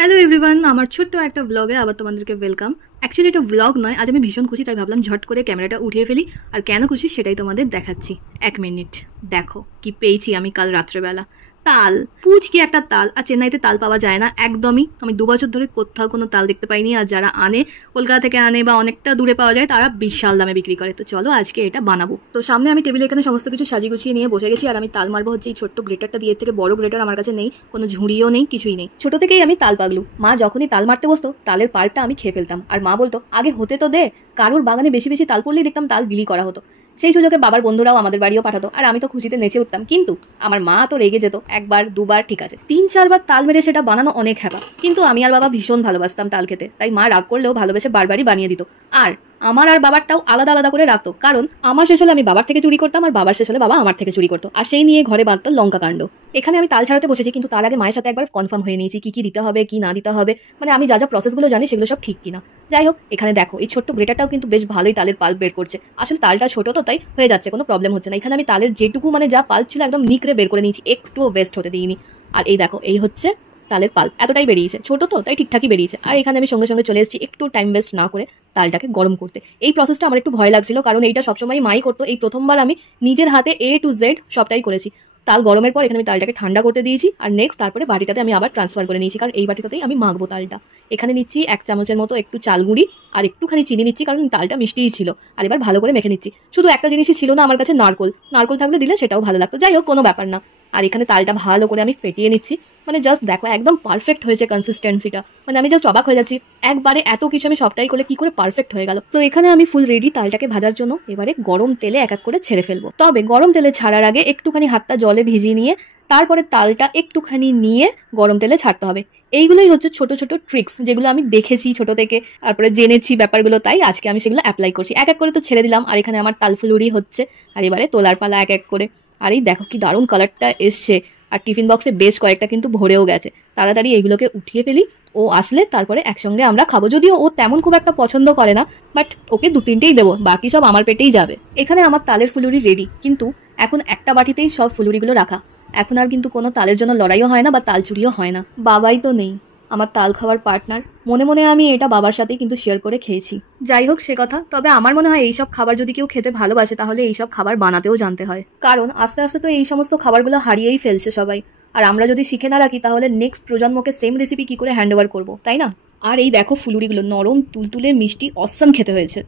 Hello everyone, আমার ছোট্ট একটা ব্লগে আবার তোমাদেরকে ওয়েলকাম। অ্যাকচুয়ালি এটা ব্লগ নয়, আজ আমি ভীষণ খুশি, তাই ভাবলাম ঝট করে ক্যামেরাটা উঠিয়ে ফেলি। আর কেন খুশি সেটাই তোমাদের দেখাচ্ছি। 1 মিনিট। দেখো কি পেয়েছি আমি কাল রাত্রেবেলা। তাল, পুচ কি একটা তাল। আর চেন্নাইতে তাল পাওয়া যায় না একদমই। আমি 2 বছর ধরে কোথাও কোনো তাল দেখতে পাইনি। আর যারা আনে, কলকাতা থেকে আনে বা অনেকটা দূরে পাওয়া যায়, তারা বিশাল দামে বিক্রি করে। তো চলো আজকে এটা বানাবো। তো সামনে আমি টেবিলে এখানে সমস্ত কিছু সাজিয়ে গুছিয়ে নিয়ে বসে গেছি। আর আমি তাল মারবো হচ্ছে এই ছোট্ট গ্রেটারটা দিয়ে। থেকে বড় গ্রেটার আমার কাছে নেই, কোনো ঝুড়িও নেই, কিছুই নেই। ছোট থেকেই আমি তাল পাগলু। মা যখনই তাল মারতে বসতো, তালের পাল্পটা আমি খেয়ে ফেলতাম। আর মা বলতো আগে হতে তো দে। কারোর বাগানে বেশি বেশি তাল পড়লেই দেখতাম তাল বিলি করা হতো। সেই সুযোগে বাবার বন্ধুরাও আমাদের বাড়িও পাঠাতো, আর আমি তো খুশিতে নেচে উঠতাম। কিন্তু আমার মা তো রেগে যেত। একবার দুবার ঠিক আছে, 3-4 বার তাল মেরে সেটা বানানো অনেক হ্যাপা। কিন্তু আমি আর বাবা ভীষণ ভালোবাসতাম তাল খেতে, তাই মা রাগ করলেও ভালোবেসে বারবারই বানিয়ে দিত। আর আমার আর বাবারটাও আলাদা আলাদা করে রাখতো, কারণ আমার শেষ হলে আমি বাবার থেকে চুরি করতাম, আর বাবার শেষ হলে বাবা আমার থেকে চুরি করতো। আর সেই নিয়ে ঘরে বাঁধতো লঙ্কা কাণ্ড। এখানে আমি তাল ছাড়াতে বসেছি, কিন্তু তার আগে মায়ের সাথে একবার কনফার্ম হয়ে নিয়েছি কি কি দিতে হবে, কি না দিতে হবে। মানে আমি যা যা প্রসেসগুলো জানি সেগুলো সব ঠিক কিনা। যাই হোক, এখানে দেখো এই ছোট্ট গ্রেটারটাও কিন্তু বেশ ভালোই তালের পাল্প বের করছে। আসলে তালটা ছোট তো, তাই হয়ে যাচ্ছে, কোনো প্রবলেম হচ্ছে না। এখানে আমি তালের যেটুকু মানে যা পাল্প ছিল একদম নিকড়ে বের করে নিয়েছি, একটুও ওয়েস্ট হতে দিইনি। আর এই দেখো, এই হচ্ছে তালের পাল্প। এতটাই বেরিয়েছে, ছোট তো তাই ঠিকঠাকই বেরিয়েছে। আর এখানে আমি সঙ্গে সঙ্গে চলে এসেছি একটু টাইম ওয়েস্ট না করে তালটাকে গরম করতে। এই প্রসেসটা আমার একটু ভয় লাগছিল, কারণ এইটা সবসময় মাই করতো। এই প্রথমবার আমি নিজের হাতে A to Z সবটাই করেছি। তাল গরমের পর এখানে আমি তালটাকে ঠান্ডা করতে দিয়েছি। আর নেক্সট তারপরে বাটিটাতে আমি আবার ট্রান্সফার করে নিয়েছি, কারণ এই বাটিটাতেই আমি মাখবো তালটা। এখানে নিচ্ছি 1 চামচের মতো একটু চাল গুঁড়ি, আর একটুখানি চিনি নিচ্ছি, কারণ তালটা মিষ্টিই ছিল। আর এবার ভালো করে মেখে নিচ্ছি। শুধু একটা জিনিসই ছিল না আমার কাছে, নারকোল। নারকোল থাকলে দিলে সেটাও ভালো লাগতো। যাই হোক, কোনো ব্যাপার না। আর এখানে তালটা ভালো করে আমি ফেটিয়ে নিচ্ছি। মানে জাস্ট দেখো একদম পারফেক্ট হয়েছে কনসিস্টেন্সিটা। মানে আমি জাস্ট অবাক হয়ে যাচ্ছি, একবারে এত কিছু আমি সবটাই করলে কি করে পারফেক্ট হয়ে গেল। তো এখানে আমি ফুল রেডি তালটাকে ভাজার জন্য। এবারে গরম তেলে এক এক করে ছেড়ে ফেলবো। তবে গরম তেলে ছাড়ার আগে একটুখানি হাতটা জলে ভিজিয়ে নিয়ে তারপরে তালটা একটুখানি নিয়ে গরম তেলে ছাড়তে হবে। এইগুলোই হচ্ছে ছোট ছোট ট্রিক্স, যেগুলো আমি দেখেছি ছোট থেকে, তারপরে জেনেছি ব্যাপারগুলো, তাই আজকে আমি সেগুলো অ্যাপ্লাই করছি। এক এক করে তো ছেড়ে দিলাম, আর এখানে আমার তালফুলুরি হচ্ছে। আর এবারে তোলার পালা এক এক করে। আর এই দেখো কি দারুণ কালারটা এসছে। আর টিফিন বক্সে বেশ কয়েকটা কিন্তু ভরেও গেছে। তাড়াতাড়ি এইগুলোকে উঠিয়ে ফেলি। ও আসলে তারপরে একসঙ্গে আমরা খাবো। যদিও ও তেমন খুব একটা পছন্দ করে না, বাট ওকে 2-3টেই দেবো, বাকি সব আমার পেটেই যাবে। এখানে আমার তালের ফুলুরি রেডি, কিন্তু এখন একটা বাটিতেই সব ফুলুরিগুলো রাখা। এখন আর কিন্তু কোনো তালের জন্য লড়াইও হয় না বা তাল চুরিও হয় না। বাবাই তো নেই আমার তাল খাওয়ার পার্টনার। মনে মনে আমি এটা বাবার সাথেই কিন্তু শেয়ার করে খেয়েছি। যাই হোক সে কথা। তবে আমার মনে হয় এইসব খাবার যদি কেউ খেতে ভালোবাসে, তাহলে এইসব খাবার বানাতেও জানতে হয়, কারণ আস্তে আস্তে তো এই সমস্ত খাবারগুলো হারিয়েই ফেলছে সবাই। আর আমরা যদি শিখে না রাখি, তাহলে নেক্সট প্রজন্মকে সেম রেসিপি কি করে হ্যান্ড ওভার করবো, তাই না? আর এই দেখো ফুলুরিগুলো নরম তুলতুলে মিষ্টি, অসম খেতে হয়েছে।